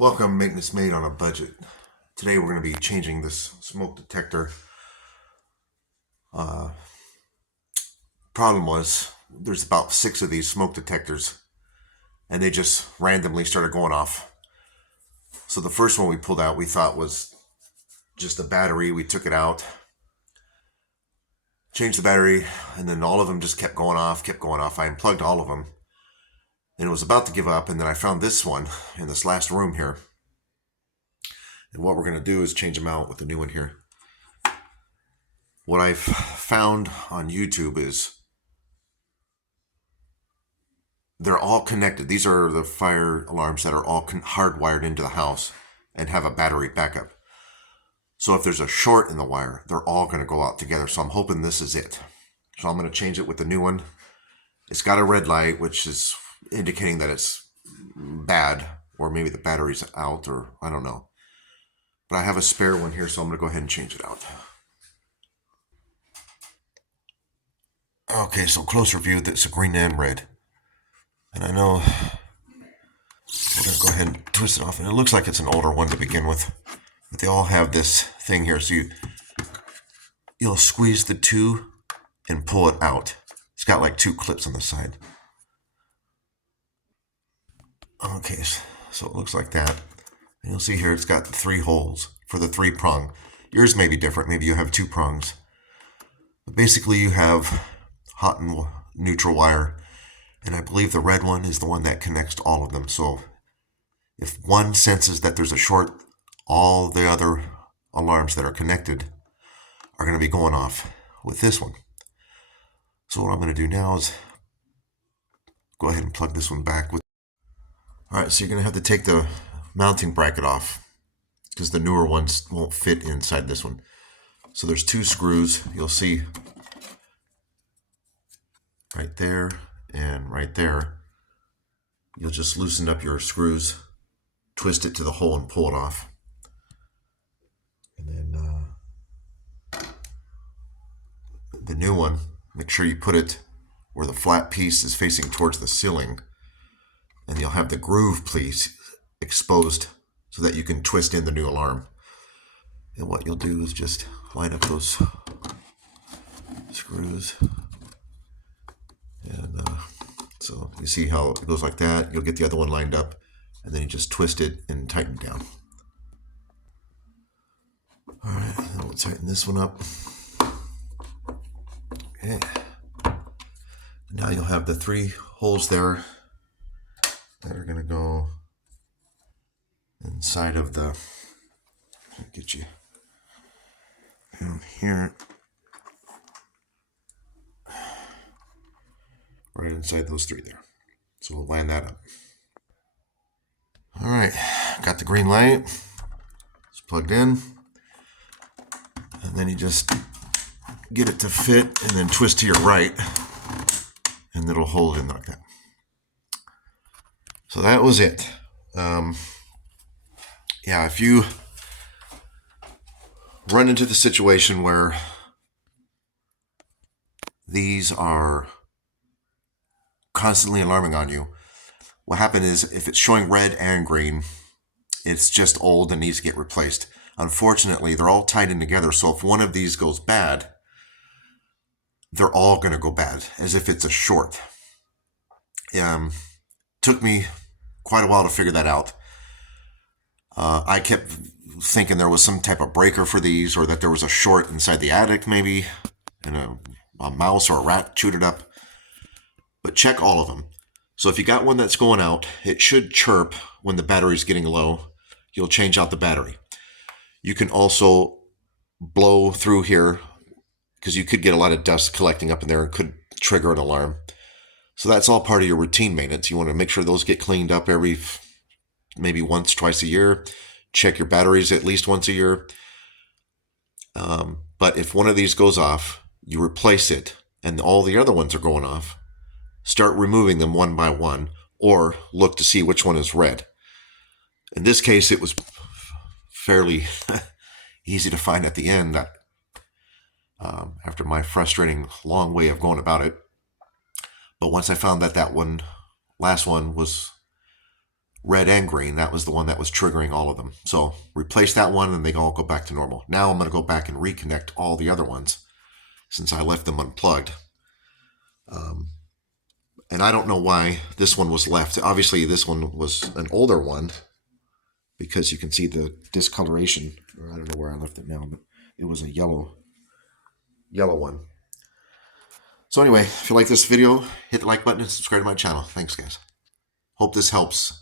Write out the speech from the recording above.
Welcome, Maintenance Made on a Budget. Today we're going to be changing this smoke detector. Uh, Problem was, there's about 6 of these smoke detectors, and they just randomly started going off. So the first one we pulled out we thought was just a battery. We took it out, changed the battery, and then all of them just kept going off, I unplugged all of them, and it was about to give up, and then I found this one in this last room here. And what we're going to do is change them out with the new one here. What I've found on YouTube is they're all connected. These are the fire alarms that are all hardwired into the house and have a battery backup. So if there's a short in the wire, they're all going to go out together. So I'm hoping this is it. So I'm going to change it with the new one. It's got a red light, which is indicating that it's bad, or maybe the battery's out, or I don't know. But I have a spare one here, so I'm going to go ahead and change it out. Okay, so closer view, that's a green and red. And I know we're going to go ahead and twist it off. And it looks like it's an older one to begin with. But they all have this thing here. So you'll squeeze the two and pull it out. It's got like 2 clips on the side. Okay, so it looks like that. And you'll see here it's got 3 holes for the 3 prong. Yours may be different. Maybe you have 2 prongs. But basically you have hot and neutral wire. And I believe the red one is the one that connects to all of them. So if one senses that there's a short, all the other alarms that are connected are going to be going off with this one. So what I'm going to do now is go ahead and plug this one back. All right, so you're going to have to take the mounting bracket off because the newer ones won't fit inside this one. So there's 2 screws. You'll see right there and right there. You'll just loosen up your screws, twist it to the hole and pull it off. And then the new one, make sure you put it where the flat piece is facing towards the ceiling, and you'll have the groove piece exposed so that you can twist in the new alarm. And what you'll do is just line up those screws. And so you see how it goes like that. You'll get the other one lined up, and then you just twist it and tighten it down. All right, then we'll tighten this one up. Okay. Now you'll have the 3 holes there that are going to go inside of the, get you down here, right inside those 3 there. So we'll line that up. All right, got the green light. It's plugged in. And then you just get it to fit and then twist to your right, and it'll hold in like that. So that was it. Yeah, if you run into the situation where these are constantly alarming on you, what happened is if it's showing red and green, it's just old and needs to get replaced. Unfortunately, they're all tied in together, so if one of these goes bad, they're all going to go bad, as if it's a short. Took me quite a while to figure that out. I kept thinking there was some type of breaker for these, or that there was a short inside the attic maybe, and a mouse or a rat chewed it up. But check all of them. So if you got one that's going out, it should chirp when the battery's getting low. You'll change out the battery. You can also blow through here, because you could get a lot of dust collecting up in there and could trigger an alarm. So that's all part of your routine maintenance. You want to make sure those get cleaned up every maybe once, twice a year. Check your batteries at least once a year. But if one of these goes off, you replace it, and all the other ones are going off. Start removing them one by one, or look to see which one is red. In this case, it was fairly easy to find at the end that after my frustrating long way of going about it. But once I found that last one was red and green. That was the one that was triggering all of them. So replace that one and they all go back to normal. Now I'm going to go back and reconnect all the other ones since I left them unplugged. And I don't know why this one was left. Obviously, this one was an older one because you can see the discoloration. Or I don't know where I left it now, but it was a yellow one. So anyway, if you like this video, hit the like button and subscribe to my channel. Thanks, guys. Hope this helps